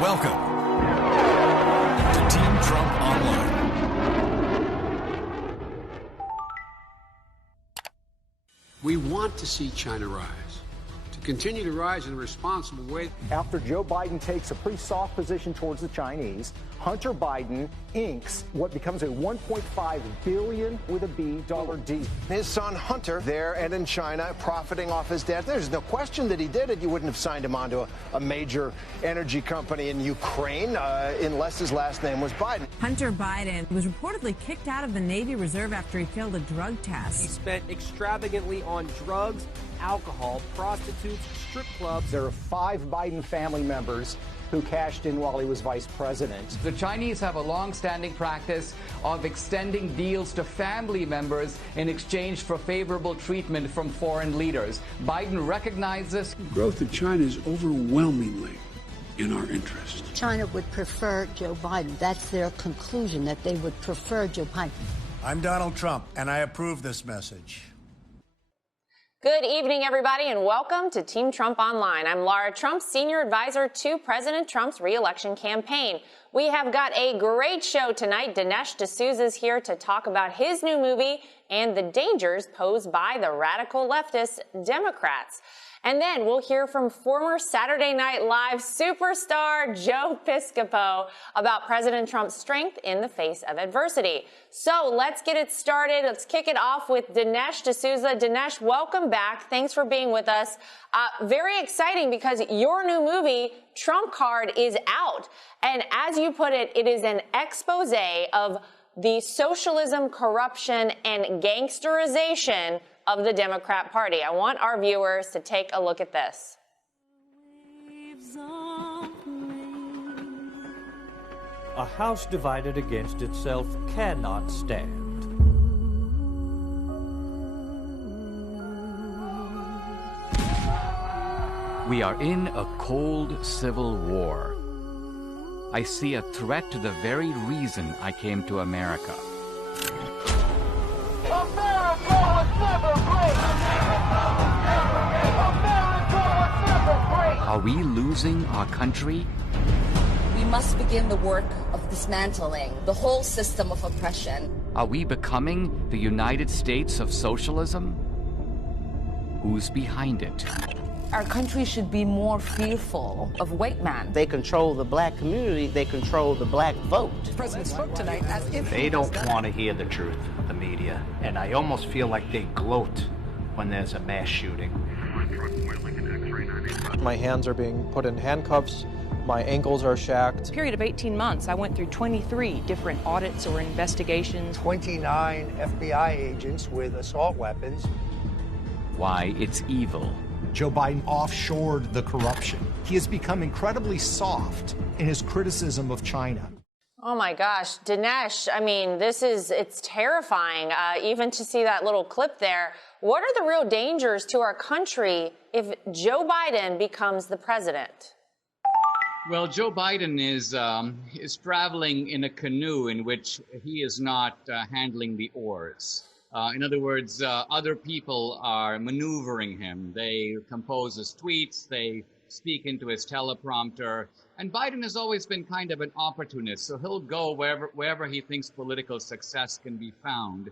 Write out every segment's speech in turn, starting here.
Welcome to Team Trump Online. We want to see China rise, to continue to rise in a responsible way. After Joe Biden takes a pretty soft position towards the Chinese, Hunter Biden inks what becomes a $1.5 billion with a B dollar deal. His son Hunter there and in China profiting off his debt. There's no question that he did it. You wouldn't have signed him onto a major energy company in Ukraine unless his last name was Biden. Hunter Biden was reportedly kicked out of the Navy Reserve after he failed a drug test. He spent extravagantly on drugs, alcohol, prostitutes, strip clubs. There are 5 Biden family members who cashed in while he was vice president. The Chinese have a long-standing practice of extending deals to family members in exchange for favorable treatment from foreign leaders. Biden recognizes Growth of China is overwhelmingly in our interest. China would prefer Joe Biden. That's their conclusion, that they would prefer Joe Biden. I'm Donald Trump, and I approve this message. Good evening, everybody, and welcome to Team Trump Online. I'm Lara Trump, senior advisor to President Trump's re-election campaign. We have got a great show tonight. Dinesh D'Souza is here to talk about his new movie and the dangers posed by the radical leftist Democrats. And then we'll hear from former Saturday Night Live superstar Joe Piscopo about President Trump's strength in the face of adversity. So let's get it started. Let's kick it off with Dinesh D'Souza. Dinesh, welcome back. Thanks for being with us. Very exciting because your new movie, Trump Card, is out. And as you put it, it is an expose of the socialism, corruption, and gangsterization of the Democrat Party. I want our viewers to take a look at this. A house divided against itself cannot stand. we are in a cold civil war. I see a threat to the very reason I came to America. Are we losing our country? We must begin the work of dismantling the whole system of oppression. Are we becoming the United States of socialism? Who's behind it? Our country should be more fearful of white man. They control the black community, they control the black vote. The president spoke tonight as if they don't want to hear the truth, the media, and I almost feel like they gloat when there's a mass shooting. My hands are being put in handcuffs, my ankles are shacked. A period of 18 months, I went through 23 different audits or investigations. 29 FBI agents with assault weapons. Why it's evil. Joe Biden offshored the corruption. He has become incredibly soft in his criticism of China. Oh my gosh, Dinesh, I mean, it's terrifying, even to see that little clip there. What are the real dangers to our country if Joe Biden becomes the president? Well, Joe Biden is traveling in a canoe in which he is not handling the oars. In other words, other people are maneuvering him. They compose his tweets, they speak into his teleprompter, and Biden has always been kind of an opportunist, so he'll go wherever he thinks political success can be found.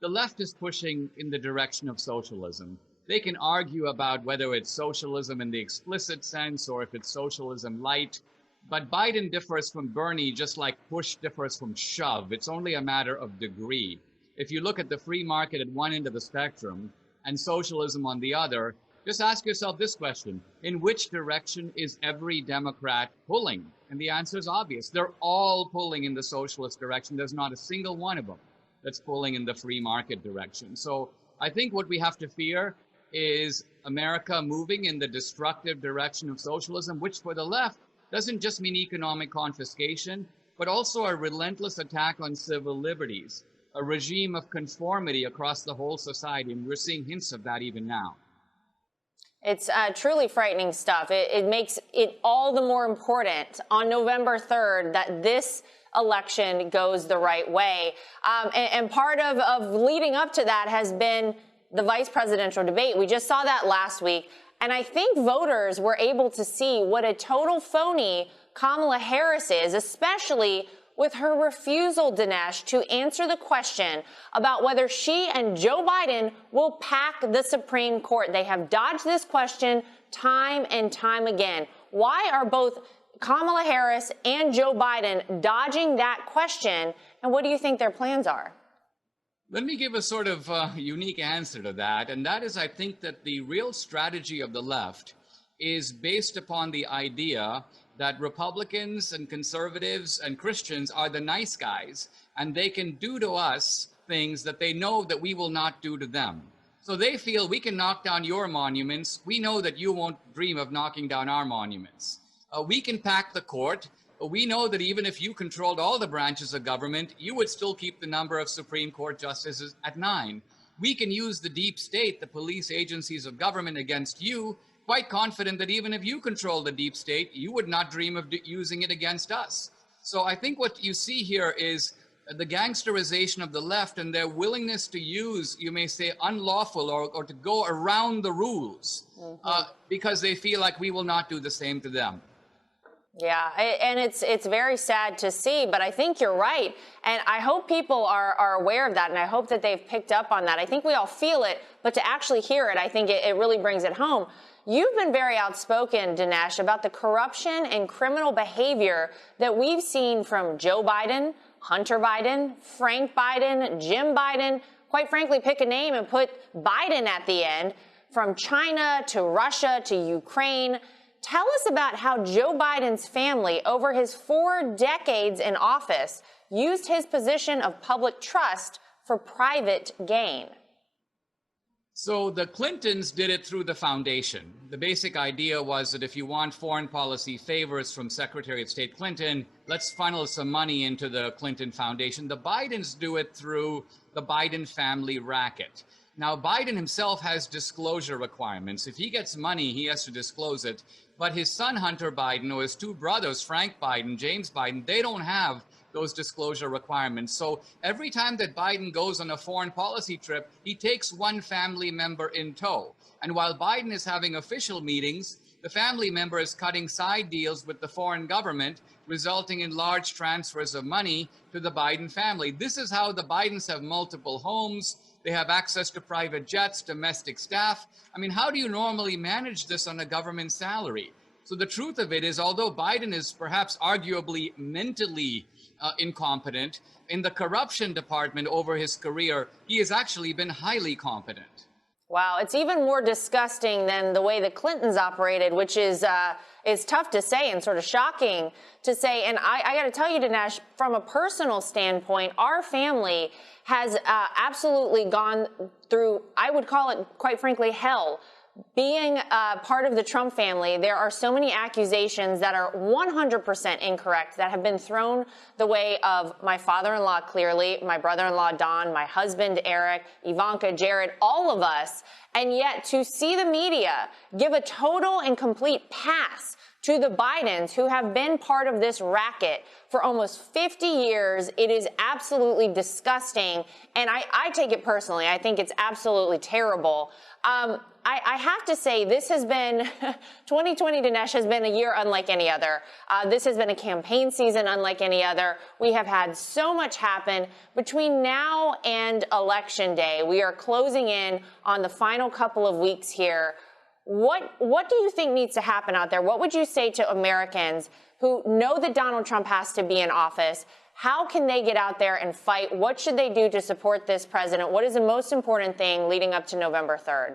The left is pushing in the direction of socialism. They can argue about whether it's socialism in the explicit sense or if it's socialism light, but Biden differs from Bernie just like push differs from shove. It's only a matter of degree. If you look at the free market at one end of the spectrum and socialism on the other, just ask yourself this question: in which direction is every Democrat pulling? And the answer is obvious. They're all pulling in the socialist direction. There's not a single one of them that's pulling in the free market direction. So I think what we have to fear is America moving in the destructive direction of socialism, which for the left doesn't just mean economic confiscation, but also a relentless attack on civil liberties, a regime of conformity across the whole society, and we're seeing hints of that even now. It's truly frightening stuff. It makes it all the more important on November 3rd that this election goes the right way. And part of leading up to that has been the vice presidential debate. We just saw that last week. And I think voters were able to see what a total phony Kamala Harris is, especially with her refusal, Dinesh, to answer the question about whether she and Joe Biden will pack the Supreme Court. They have dodged this question time and time again. Why are both Kamala Harris and Joe Biden dodging that question? And what do you think their plans are? Let me give a sort of unique answer to that, and that is I think that the real strategy of the left is based upon the idea that Republicans and conservatives and Christians are the nice guys, and they can do to us things that they know that we will not do to them. So they feel we can knock down your monuments. We know that you won't dream of knocking down our monuments. We can pack the court. We know that even if you controlled all the branches of government, you would still keep the number of Supreme Court justices at 9. We can use the deep state, the police agencies of government against you, quite confident that even if you control the deep state, you would not dream of using it against us. So I think what you see here is the gangsterization of the left and their willingness to use, you may say, unlawful or to go around the rules because they feel like we will not do the same to them. Yeah, and it's very sad to see, but I think you're right. And I hope people are aware of that, and I hope that they've picked up on that. I think we all feel it, but to actually hear it, I think it really brings it home. You've been very outspoken, Dinesh, about the corruption and criminal behavior that we've seen from Joe Biden, Hunter Biden, Frank Biden, Jim Biden. Quite frankly, pick a name and put Biden at the end, from China to Russia to Ukraine. Tell us about how Joe Biden's family, over his 4 decades in office, used his position of public trust for private gain. So the Clintons did it through the foundation. The basic idea was that if you want foreign policy favors from Secretary of State Clinton, let's funnel some money into the Clinton Foundation. The Bidens do it through the Biden family racket. Now, Biden himself has disclosure requirements. If he gets money, he has to disclose it. But his son, Hunter Biden, or his 2 brothers, Frank Biden, James Biden, they don't have those disclosure requirements. So every time that Biden goes on a foreign policy trip, he takes one family member in tow. And while Biden is having official meetings, the family member is cutting side deals with the foreign government, resulting in large transfers of money to the Biden family. This is how the Bidens have multiple homes. They have access to private jets, domestic staff. I mean, how do you normally manage this on a government salary? So the truth of it is, although Biden is perhaps arguably mentally incompetent, in the corruption department over his career, he has actually been highly competent. Wow, it's even more disgusting than the way the Clintons operated, which is tough to say and sort of shocking to say. And I got to tell you, Dinesh, from a personal standpoint, our family has absolutely gone through, I would call it, quite frankly, hell. Being part of the Trump family, there are so many accusations that are 100% incorrect that have been thrown the way of my father-in-law, clearly, my brother-in-law, Don, my husband, Eric, Ivanka, Jared, all of us. And yet to see the media give a total and complete pass to the Bidens, who have been part of this racket for almost 50 years, it is absolutely disgusting. And I take it personally. I think it's absolutely terrible. I have to say, this has been, 2020, Dinesh, has been a year unlike any other. This has been a campaign season unlike any other. We have had so much happen between now and Election Day. We are closing in on the final couple of weeks here. What do you think needs to happen out there? What would you say to Americans who know that Donald Trump has to be in office? How can they get out there and fight? What should they do to support this president? What is the most important thing leading up to November 3rd?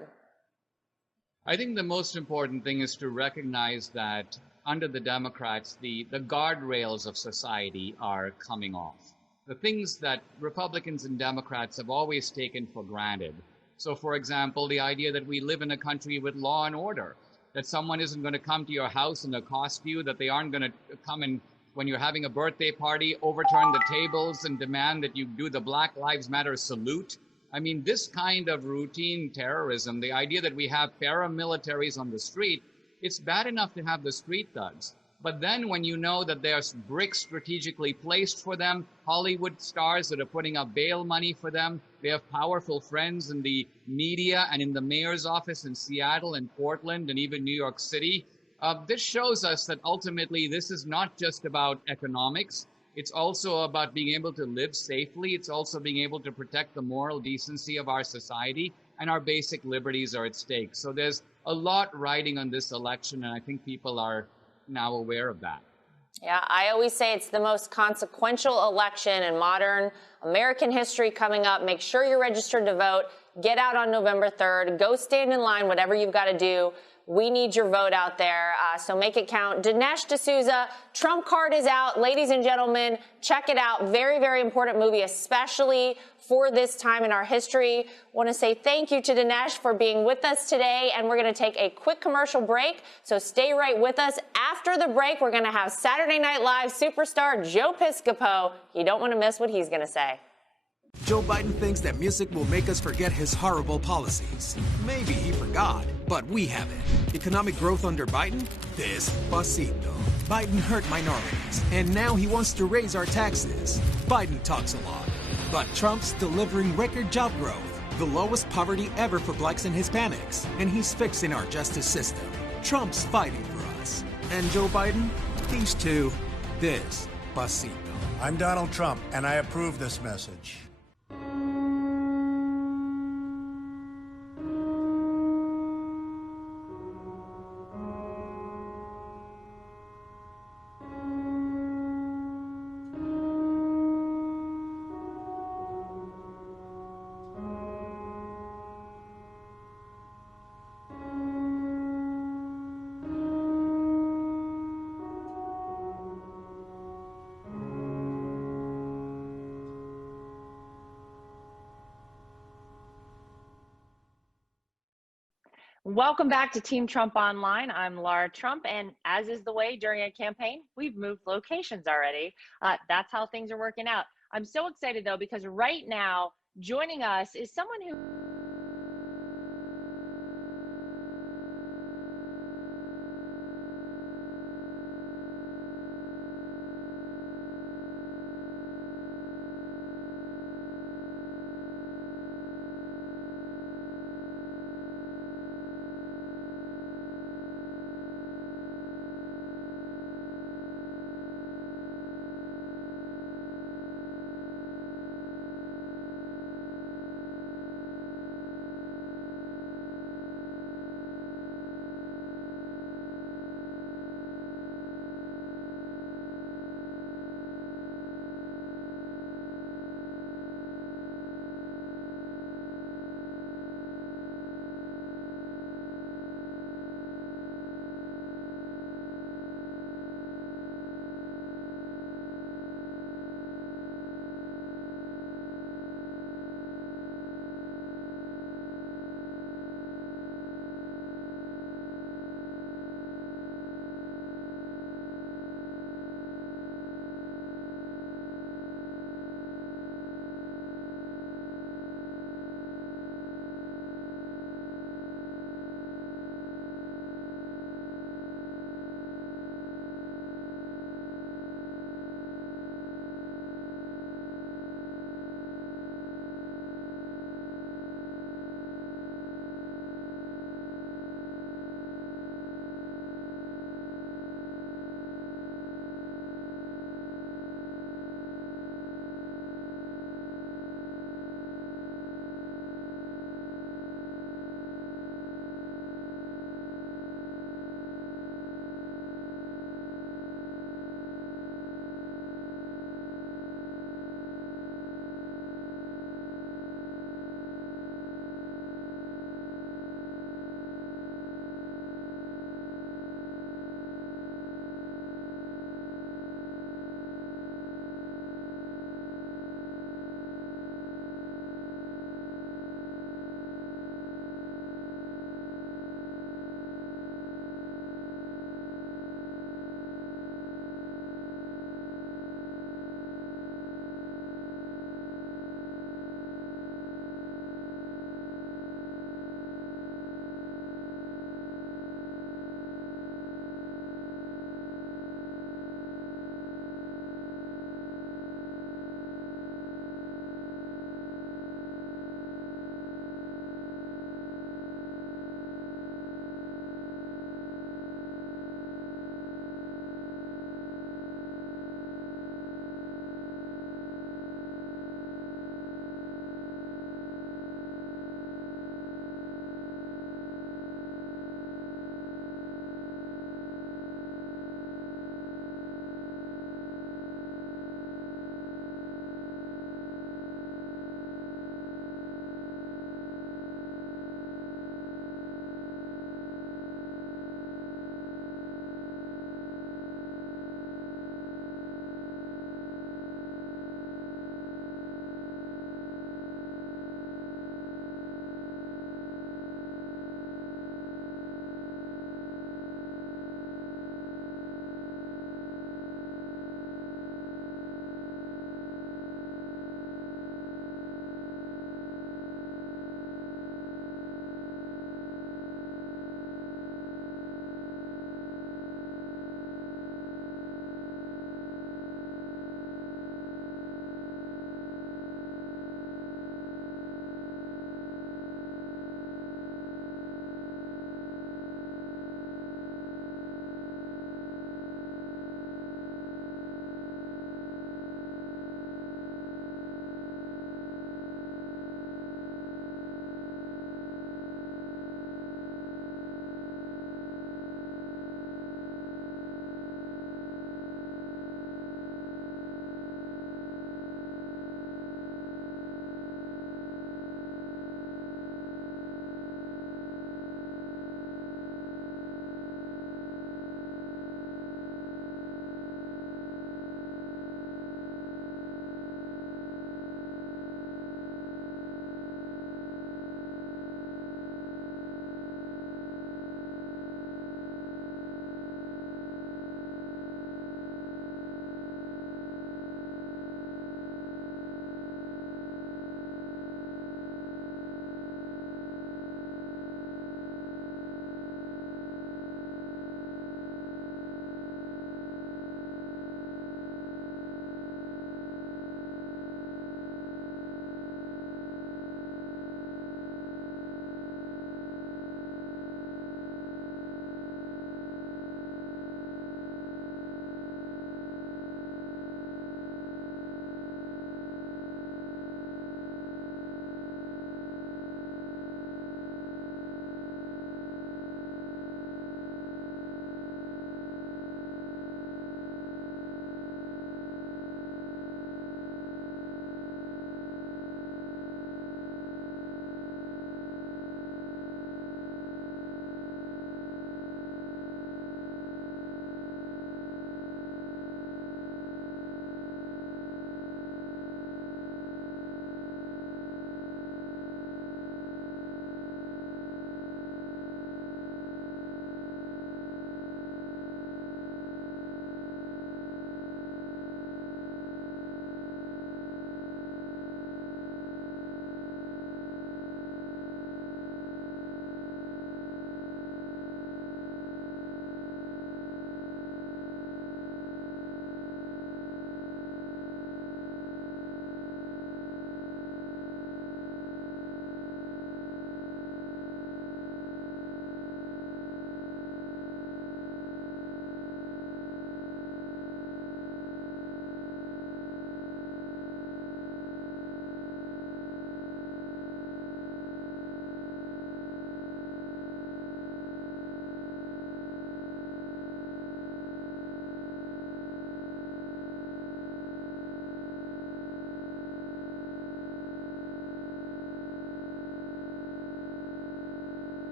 I think the most important thing is to recognize that under the Democrats, the guardrails of society are coming off. The things that Republicans and Democrats have always taken for granted. So, for example, the idea that we live in a country with law and order, that someone isn't going to come to your house and accost you, that they aren't going to come and, when you're having a birthday party, overturn the tables and demand that you do the Black Lives Matter salute. I mean, this kind of routine terrorism, the idea that we have paramilitaries on the street, it's bad enough to have the street thugs. But then when you know that there's bricks strategically placed for them, Hollywood stars that are putting up bail money for them, they have powerful friends in the media and in the mayor's office in Seattle and Portland and even New York City. This shows us that ultimately this is not just about economics. It's also about being able to live safely. It's also being able to protect the moral decency of our society, and our basic liberties are at stake. So there's a lot riding on this election, and I think people are now aware of that. Yeah, I always say it's the most consequential election in modern American history coming up. Make sure you're registered to vote. Get out on November 3rd. Go stand in line, whatever you've got to do. We need your vote out there, so make it count. Dinesh D'Souza, Trump card is out. Ladies and gentlemen, check it out. Very, very important movie, especially for this time in our history. Want to say thank you to Dinesh for being with us today, and we're going to take a quick commercial break, so stay right with us. After the break, we're going to have Saturday Night Live superstar Joe Piscopo. You don't want to miss what he's going to say. Joe Biden thinks that music will make us forget his horrible policies. Maybe he forgot, but we haven't. Economic growth under Biden? Despacito. Biden hurt minorities, and now he wants to raise our taxes. Biden talks a lot, but Trump's delivering record job growth, the lowest poverty ever for blacks and Hispanics, and he's fixing our justice system. Trump's fighting for us. And Joe Biden? These two, Despacito. I'm Donald Trump, and I approve this message. Welcome back to Team Trump Online. I'm Lara Trump, and as is the way during a campaign, we've moved locations already. That's how things are working out. I'm so excited, though, because right now, joining us is someone who